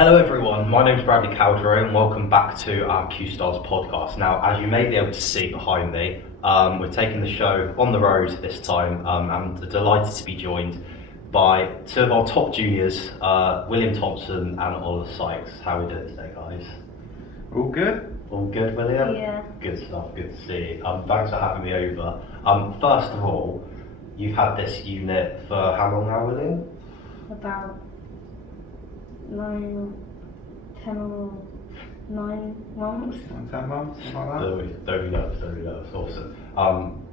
Hello everyone, my name is Bradley Cowdroy and welcome back to our Cuestars podcast. Now, as you may be able to see behind me, we're taking the show on the road this time. I'm delighted to be joined by two of our top juniors, William Thomson and Oliver Sykes. How are we doing today, guys? All good? All good, William? Yeah. Good stuff, good to see you. Thanks for having me over. First of all, you've had this unit for how long now, William? About 9 months. 10 months, something like that? Don't be nervous, awesome.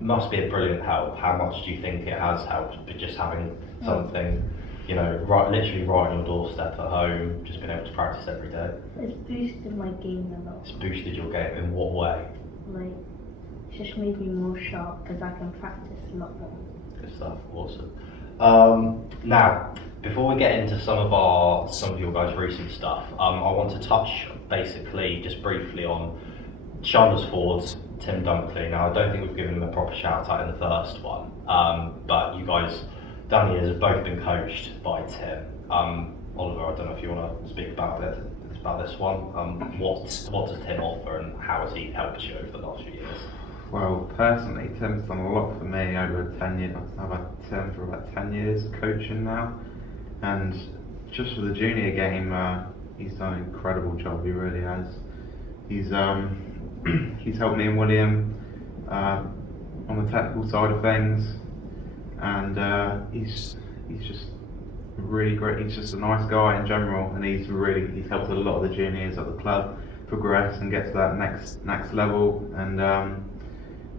Must be a brilliant help. How much do you think it has helped, but just having something, literally right on your doorstep at home, just being able to practice every day? It's boosted my game a lot. It's boosted your game in what way? Like, it's just made me more sharp because I can practice a lot more. Good stuff, awesome. Now, before we get into some of your guys' recent stuff, I want to touch basically just briefly on Chandler's forwards, Tim Dunkley. Now, I don't think we've given him a proper shout out in the first one, but you guys down the years have both been coached by Tim. Oliver, I don't know if you want to speak about this one. What does Tim offer and how has he helped you over the last few years? Well, personally, Tim's done a lot for me over 10 years. I've had Tim for about 10 years coaching now. And just for the junior game, he's done an incredible job, he really has. He's helped me and William on the technical side of things. And he's just really great. He's just a nice guy in general, and he's helped a lot of the juniors at the club progress and get to that next level. And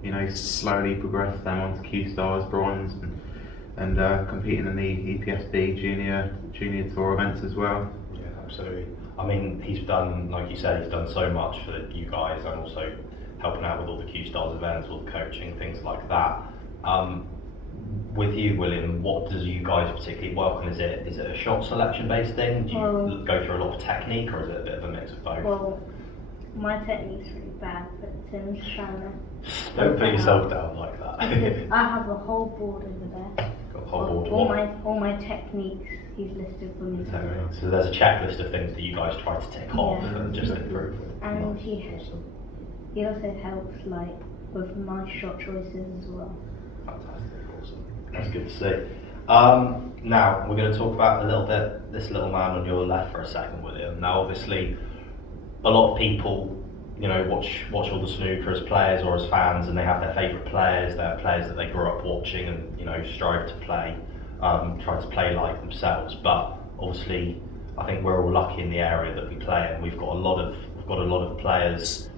he's slowly progressed them onto Cuestars, bronze, and competing in the EPSD junior tour events as well. Yeah, absolutely. I mean, he's done, like you said, he's done so much for you guys, and also helping out with all the Cuestars events, all the coaching, things like that. With you, William, what does you guys particularly work on? Is it a shot selection based thing? Do you go through a lot of technique, or is it a bit of a mix of both? Well, my technique's really bad, but Tim's trying to... Don't put yourself down like that. I have a whole board over there. Got a whole board. All my techniques he's listed for me. So there's a checklist of things that you guys try to tick off and just improve. And he also helps like with my shot choices as well. Fantastic, awesome. That's good to see. Now we're going to talk about this little man on your left for a second, William. Now, obviously, a lot of people, watch all the snooker as players or as fans, and they have their favourite players. They have players that they grew up watching and strive to play, try to play like themselves. But obviously, I think we're all lucky in the area that we play in. We've got a lot of players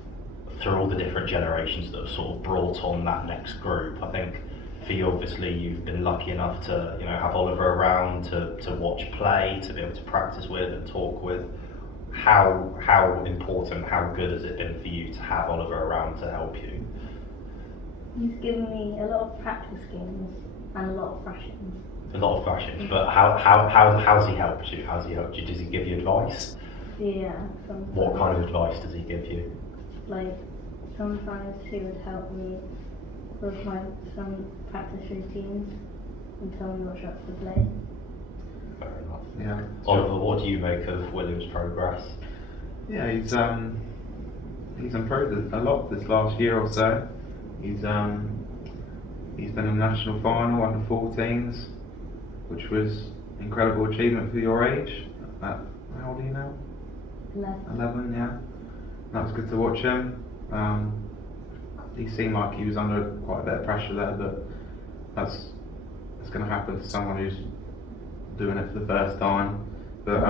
through all the different generations that have sort of brought on that next group. I think for you, obviously, you've been lucky enough to have Oliver around to watch play, to be able to practice with and talk with. How important, how good has it been for you to have Oliver around to help you? He's given me a lot of practice games and a lot of thrashings. A lot of thrashings, but how's he helped you? How's he helped you? Does he give you advice? Yeah, sometimes. What kind of advice does he give you? Like, sometimes he would help me with some practice routines and tell me what shots to play. Fair enough. Yeah. Oliver, what do you make of William's progress? Yeah, he's improved a lot this last year or so. He's been in a national final under 14s, which was incredible achievement for your age. How old are you now? 11, yeah. That was good to watch him. He seemed like he was under quite a bit of pressure there, but that's going to happen to someone who's doing it for the first time. But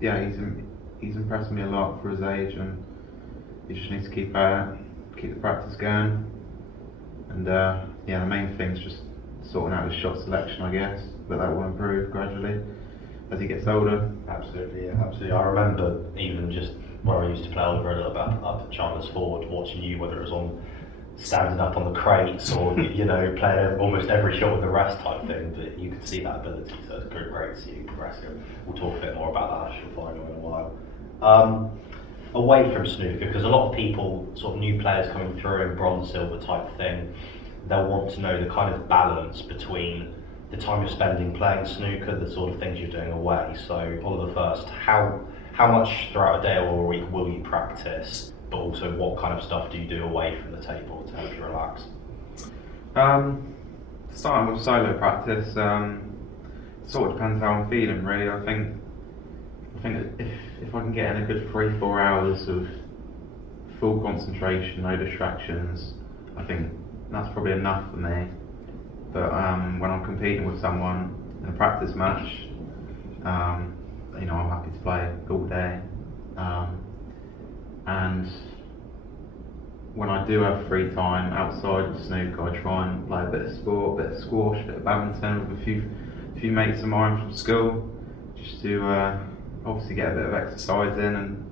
yeah, he's impressed me a lot for his age, and he just needs to keep the practice going. And yeah, the main thing is just sorting out his shot selection, I guess. But that will improve gradually as he gets older. Absolutely, yeah, absolutely. I remember even just where I used to play Oliver a little bit up at Chandler's forward, watching you, whether it was on standing up on the crates or playing almost every shot with the rest type thing, but you could see that ability, so it's great to see you progressing. We'll talk a bit more about that national final in a while. Away from snooker, because a lot of people, sort of new players coming through in bronze, silver type thing, they'll want to know the kind of balance between the time you're spending playing snooker, the sort of things you're doing away. So Oliver first, how much throughout a day or a week will you practice, but also what kind of stuff do you do away from the table to help you relax? Starting with solo practice, sort of depends how I'm feeling really. I think if I can get in a good 3-4 hours of full concentration, no distractions, I think that's probably enough for me. But when I'm competing with someone in a practice match, you know, I'm happy to play all day. And when I do have free time outside of snooker, I try and play a bit of sport, a bit of squash, a bit of badminton with a few mates of mine from school, just to obviously get a bit of exercise in and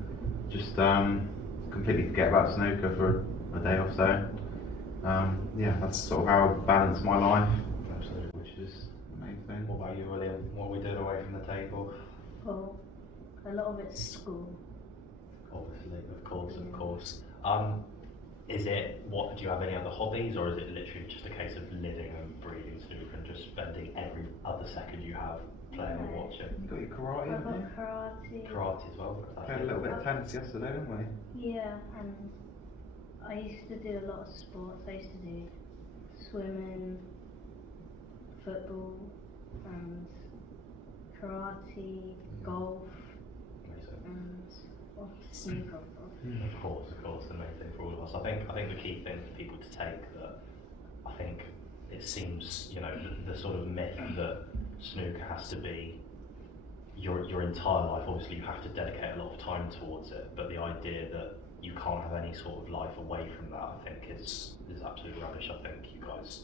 just completely forget about snooker for a day or so. Yeah, that's sort of how I balance my life. Absolutely. Which is the main thing. What about you, William? What are we doing away from the table? Well, a lot of it's school. Obviously, of course. Is it, what, do you have any other hobbies, or is it literally just a case of living and breathing snooker and just spending every other second you have playing and watching? You got your karate, I've haven't got you? karate. Karate as well. Played a little bit of tennis yesterday, didn't we? Yeah, and I used to do a lot of sports. I used to do swimming, football, and karate, golf, Amazing. and snooker. Of course, the main thing for all of us. I think the key thing for people to take that, I think it seems, you know, the sort of myth that snooker has to be your entire life. Obviously, you have to dedicate a lot of time towards it, but the idea that you can't have any sort of life away from that, I think is absolute rubbish. I think you guys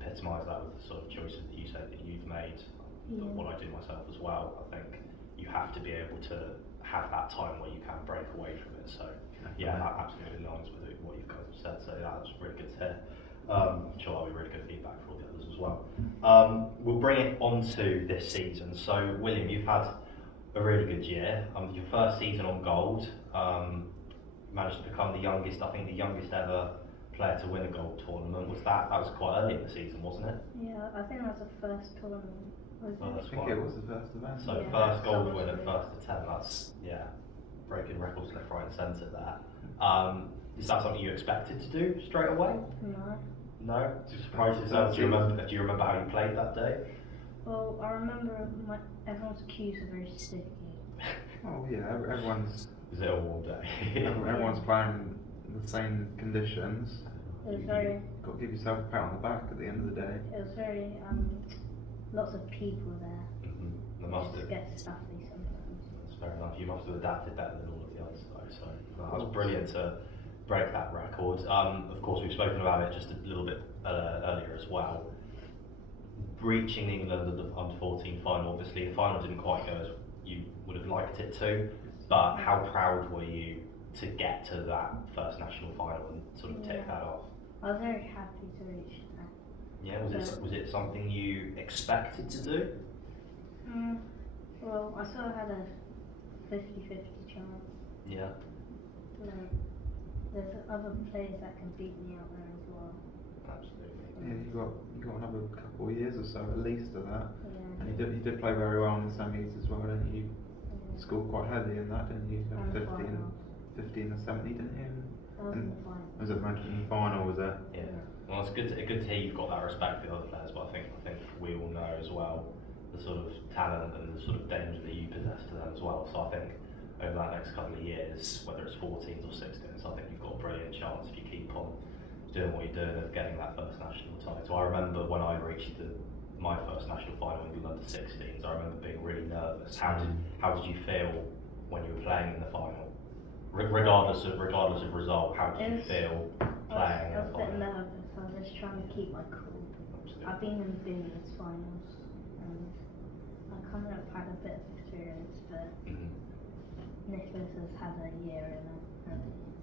epitomise that with the sort of choices that you said that you've made, what I do myself as well. I think you have to be able to have that time where you can break away from it. So yeah, that absolutely aligns with what you guys have said. So yeah, that's really good to hear. I'm sure that'll be really good feedback for all the others as well. We'll bring it on to this season. So William, you've had a really good year. Your first season on gold, managed to become the youngest ever player to win a gold tournament. That was quite early in the season, wasn't it? Yeah, I think that's the first tournament. I think it was the first event. So Yeah, first gold so win at much first attempt, that's, yeah, breaking records left, right and centre there. Is that something you expected to do straight away? No. No? Did you surprise yourself? Do you remember how you played that day? Well, I remember everyone's cues are very sticky. Oh yeah, everyone's Was it a warm day? everyone's playing in the same conditions. It was very. Got to give yourself a pat on the back at the end of the day. It was very lots of people there. There must It have. gets stuffy sometimes. That's fair enough. You must have adapted better than all of the others though, so that was brilliant to break that record. Of course, we've spoken about it just a little bit earlier as well. Reaching the England under 14 final, obviously the final didn't quite go as you would have liked it to, but how proud were you to get to that first national final and sort of tick that off? I was very happy to reach that. Yeah, was it something you expected to do? Well, I sort of had a 50-50 chance. Yeah. There's other players that can beat me out there as well. Absolutely. Yeah, you got another couple of years or so at least of that. Yeah. And you did play very well in the semis as well, didn't you? You scored quite heavily in that, didn't you? And the 15 final. or 70, didn't you? That was in the final. Was it in the final, was it? Yeah. Well, it's good to hear you've got that respect for the other players, but I think we all know as well the sort of talent and the sort of danger that you possess to them as well. So I think over that next couple of years, whether it's 14s or 16s, I think you've got a brilliant chance if you keep on doing what you're doing of getting that first national title. I remember when I reached my first national final in the under 16s, I remember being really nervous. How did you feel when you were playing in the final? Regardless of result, how did you feel playing in the I was a bit final? nervous. I was just trying to keep my cool. Absolutely. I've been in billiards finals and I kind of had a bit of experience, but Nicholas has had a year in it.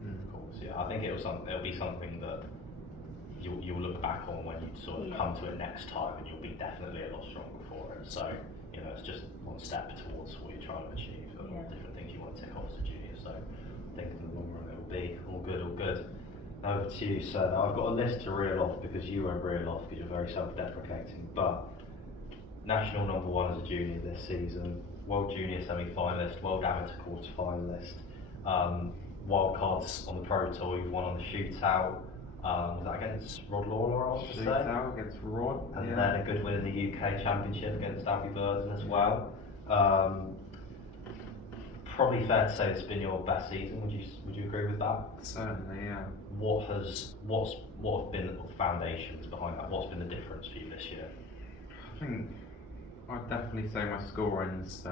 Of course, yeah. I think it'll be something that you'll look back on when you sort of come to it next time, and you'll be definitely a lot stronger for it. So you know, it's just one step towards what you're trying to achieve, and different things you want to tick off as a junior. So I think in the long run it'll be all good. Now over to you, sir. Now I've got a list to reel off because you won't reel off because you're very self-deprecating. But national number one as a junior this season, world junior semi-finalist, world amateur quarter-finalist, wild cards on the Pro Tour, you've won on the shootout. Was that against Rod Lawler, I want to say? Shootout against Rod. And yeah. then a good win in the UK Championship against Davy Burden as well. Probably fair to say it's been your best season. Would you agree with that? Certainly, yeah. What have been the foundations behind that? What's been the difference for you this year? I think I'd definitely say my scoring's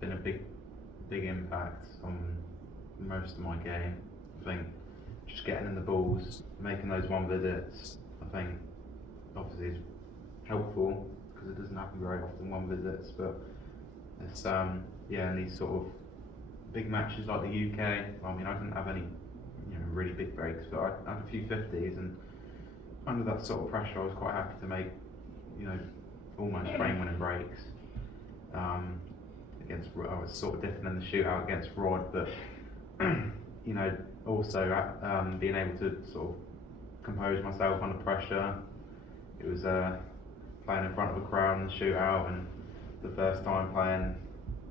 been a big impact on most of my game. I think just getting in the balls, making those one visits, I think obviously is helpful because it doesn't happen very often, one visits, but it's in these sort of big matches like the UK, I mean I didn't have any really big breaks, but I had a few 50s, and under that sort of pressure I was quite happy to make almost frame winning breaks. I was sort of different in the shootout against Rod, but also being able to sort of compose myself under pressure. It was playing in front of a crowd in the shootout, and the first time playing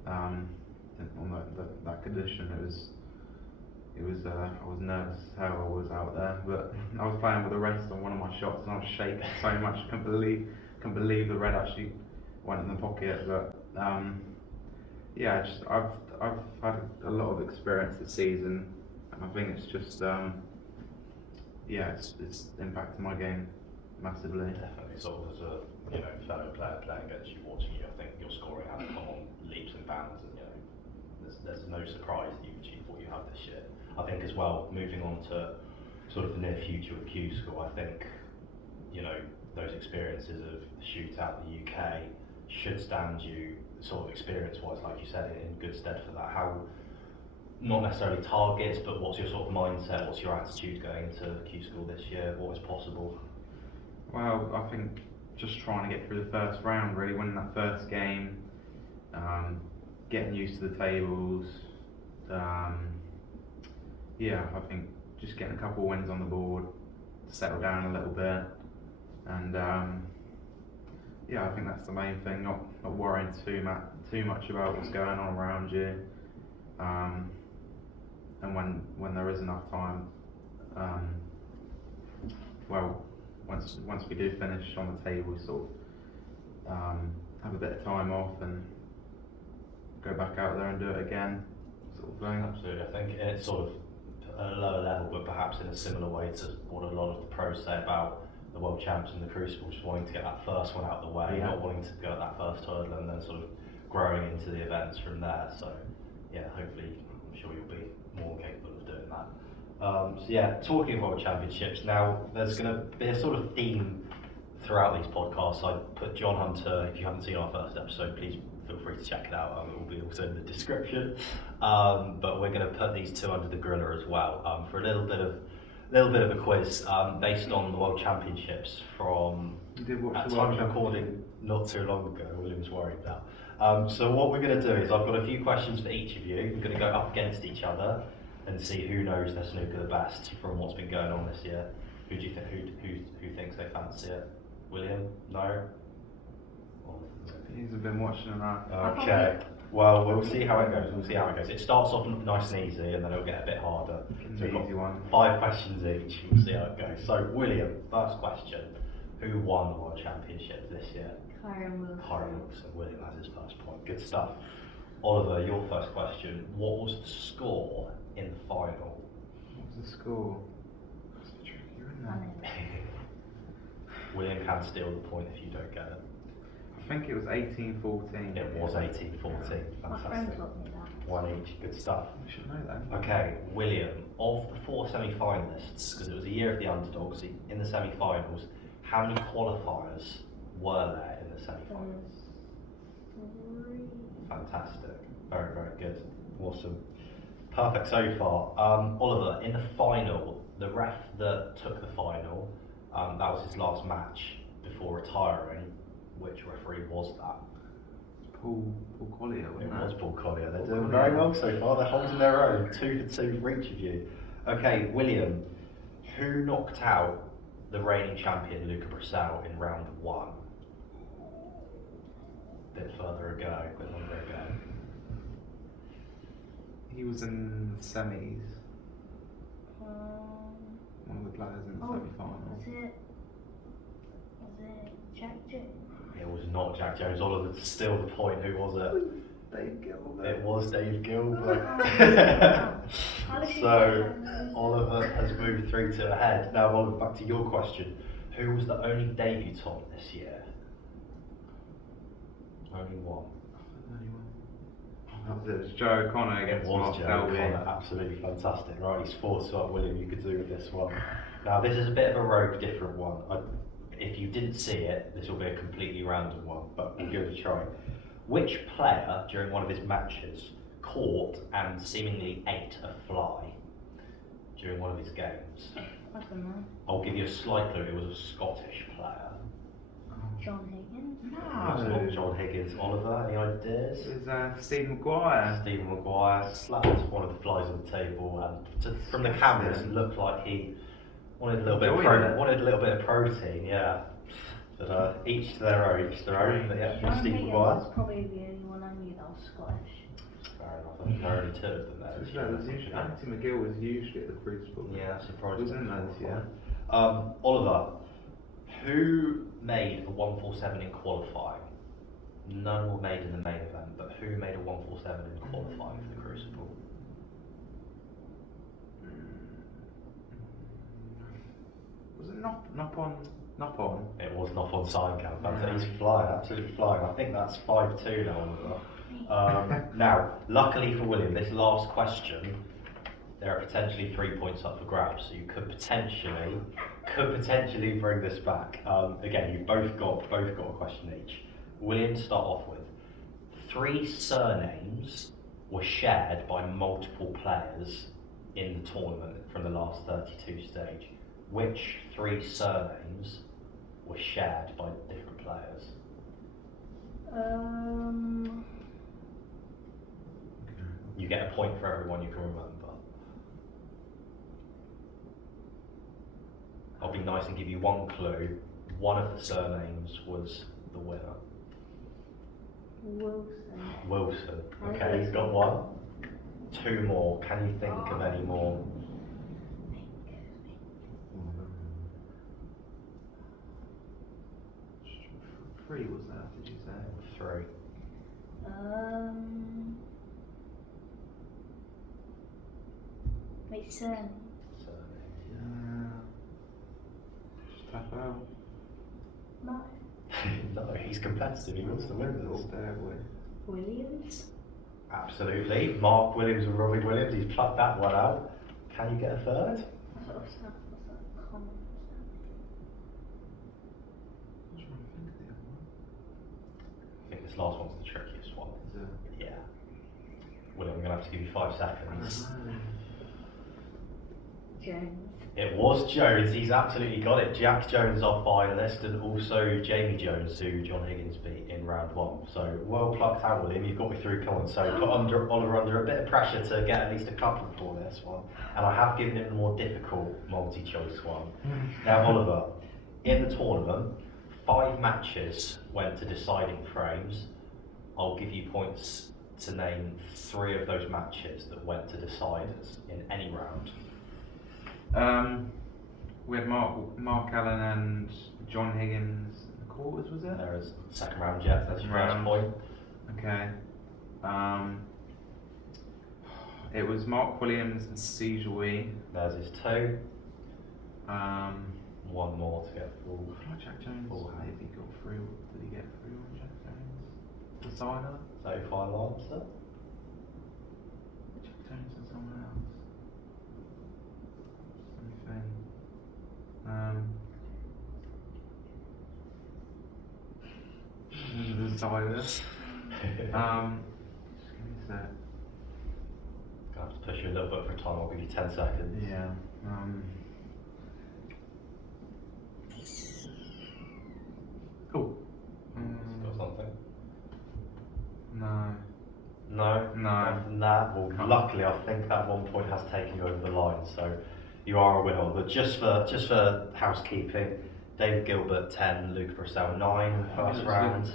on that condition, it was I was nervous as hell. I was out there, but I was playing with a rest on one of my shots, and I was shaking so much. I couldn't believe the red actually went in the pocket. But I've had a lot of experience this season, and I think it's just it's impacted my game massively. Definitely, sort of as a fellow player playing against you, watching you, I think your scoring has come on leaps and bounds, and there's no surprise that you've achieved what you have this year. I think as well, moving on to sort of the near future with Q School, I think those experiences of the shootout, the UK, should stand you sort of experience-wise, like you said, in good stead for that. How, not necessarily targets, but what's your sort of mindset, what's your attitude going into Q School this year, what is possible? Well, I think just trying to get through the first round, really winning that first game, getting used to the tables. I think just getting a couple of wins on the board, settle down a little bit, and I think that's the main thing. Not worrying too much about what's going on around you, and when there is enough time, once we do finish on the table, sort of have a bit of time off and go back out there and do it again, sort of thing. Absolutely, I think it's sort of at a lower level, but perhaps in a similar way to what a lot of the pros say about the world champs and the Crucible, just wanting to get that first one out of the way, not wanting to go at that first hurdle and then sort of growing into the events from there. So hopefully I'm sure you'll be more capable of doing that. Talking of world championships, now there's going to be a sort of theme throughout these podcasts. I put John Hunter, if you haven't seen our first episode, please feel free to check it out. It will be also in the description. But we're going to put these two under the griller as well for a little bit of a quiz based on the World Championships from at time of recording not too long ago. William's worried now. So what we're going to do is I've got a few questions for each of you. We're going to go up against each other and see who knows their snooker the best from what's been going on this year. Who do you think? Who thinks they fancy it? William? No. He's been watching that. Okay. Well, we'll see how it goes. It starts off nice and easy, and then it'll get a bit harder. It's an easy one. 5 questions each. We'll see how it goes. So, William, first question: who won the World Championship this year? Kyron Wilson. William has his first point. Good stuff. Oliver, your first question: what was the score in the final? What was the score? That's a tricky, isn't it? William can steal the point if you don't get it. I think it was 18-14. It was 18-14. My friend Fantastic. taught me that. 1 each. Good stuff. We should know that. Okay, William, of the 4 semi-finalists, because it was a year of the underdogs, in the semi-finals, how many qualifiers were there in the semi-finals? 3. Fantastic. Very, very good. Awesome. Perfect so far. Oliver, in the final, the ref that took the final, that was his last match before retiring. Which referee was that? Paul Collier, wasn't it? It was Paul Collier. They're doing very well so far. They're holding their own. 2 for 2 for each of you. Okay, William, who knocked out the reigning champion Luca Brissell in round 1? a bit further ago, a bit longer ago. He was in the semis. One of the players in the semi-final. Was it Jack Jones? It was not Jack Jones. Oliver, still the point. Who was it? Dave Gilbert. It was Dave Gilbert. So Oliver has moved 3-2 ahead. Now, Oliver, back to your question. Who was the only debutant this year? Only one. It was Joe O'Connor It against was Mark Joe Selby. O'Connor. Absolutely fantastic. Right, he's 4-2 up. William, you could do with this one. Now, this is a bit of a rogue, different one. If you didn't see it, this will be a completely random one, but we'll give it a try. Which player, during one of his matches, caught and seemingly ate a fly during one of his games? I don't know. I'll give you a slight clue. It was a Scottish player. John Higgins? It was not John Higgins. Oliver, any ideas? It was Stephen Maguire. Stephen Maguire slapped one of the flies on the table, and from the cameras, it looked like he wanted a little bit of protein. Yeah, but each to their own. But yeah, John Stephen Higgins Maguire. was probably the only one I knew that was Scottish. Fair enough. I think there are only 2 of them there. Anthony McGill was usually at the Crucible. Yeah, surprised. Wasn't that, yeah? Oliver, who made a 147 in qualifying? None were made in the main event, but who made a 147 in qualifying for the Crucible? Was it Nopon? It was not on sign camp. He's flying, absolutely flying. I think that's 5-2 now, Oliver. Now, luckily for William, this last question, there are potentially 3 points up for grabs, so you could potentially bring this back. Again, you've both got a question each. William, to start off with, 3 surnames were shared by multiple players in the tournament from the last 32 stage. Which 3 surnames were shared by different players? You get a point for everyone you can remember. I'll be nice and give you one clue. One of the surnames was the winner. Wilson. Okay, he's got 1. 2 more. Can you think of any more? 3 was that, did you say? 3. Wait, surname? Just tap out. No. No, he's competitive. He wants to win this. Williams? Absolutely. Mark Williams and Robbie Williams. He's plucked that one out. Can you get a 3rd? What's that common? I think this last one's the trickiest one. Is it? Yeah. William, I'm going to have to give you 5 seconds. Jones. It was Jones. He's absolutely got it. Jack Jones, our finalist, and also Jamie Jones, who John Higgins beat in round 1. So well plucked out, William. You've got me through. Come on. So put Oliver under a bit of pressure to get at least a couple for this one. And I have given him a more difficult multi-choice one. Now, Oliver, in the tournament, 5 matches went to deciding frames. I'll give you points to name 3 of those matches that went to deciders in any round. We had Mark Allen and John Higgins in the quarters, was it? There is second round, Jeff. That's your first point. Okay. It was Mark Williams and Sejoy. There's his 2. One more to get full. Jack Jones. If he got through, did he get through on Jack Jones? Designer? So final answer. Jack Jones and someone else. Something. Designer. Just give me a sec. Gonna have to push you a little bit for time. I'll give you 10 seconds. Yeah. Cool. Got something? No. No. Nothing that. Well, luckily, I think that 1 point has taken you over the line. So you are a winner. But just for housekeeping, David Gilbert 10, Luca Purcell 9 in the first round.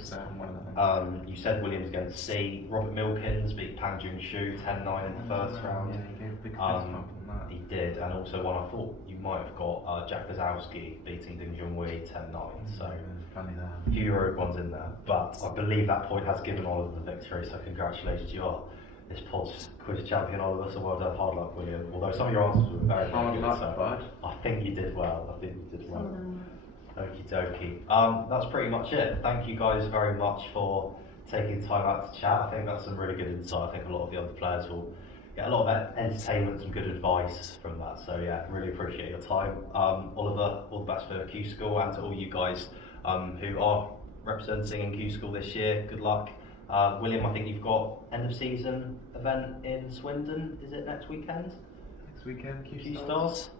You said Williams against C. Robert Milkins beat Pang Jun Shu 10-9 in the first round. Yeah, he gave a big fist bump on that. He did, and also one I thought you might have got Jack Bazowski beating Ding Junhui 10-9. So Funny there. a few rogue ones in there, but I believe that point has given Oliver the victory. So congratulations, you are this pod's quiz champion, Oliver. So well done, hard luck, William. Although some of your answers were very, very Hard good, luck, so bud. I think you did well. I think you did Some of well. them Okie dokie. That's pretty much it. Thank you guys very much for taking time out to chat. I think that's some really good insight. I think a lot of the other players will get a lot of entertainment, some good advice from that. So yeah, really appreciate your time. Oliver, all the best for Q School, and to all you guys who are representing in Q School this year, good luck. William, I think you've got end of season event in Swindon. Is it next weekend? Next weekend, Q Stars?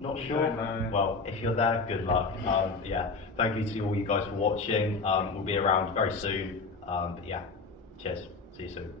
Not I sure. don't know. Well, if you're there, good luck. Yeah, thank you to all you guys for watching. We'll be around very soon. But yeah, cheers. See you soon.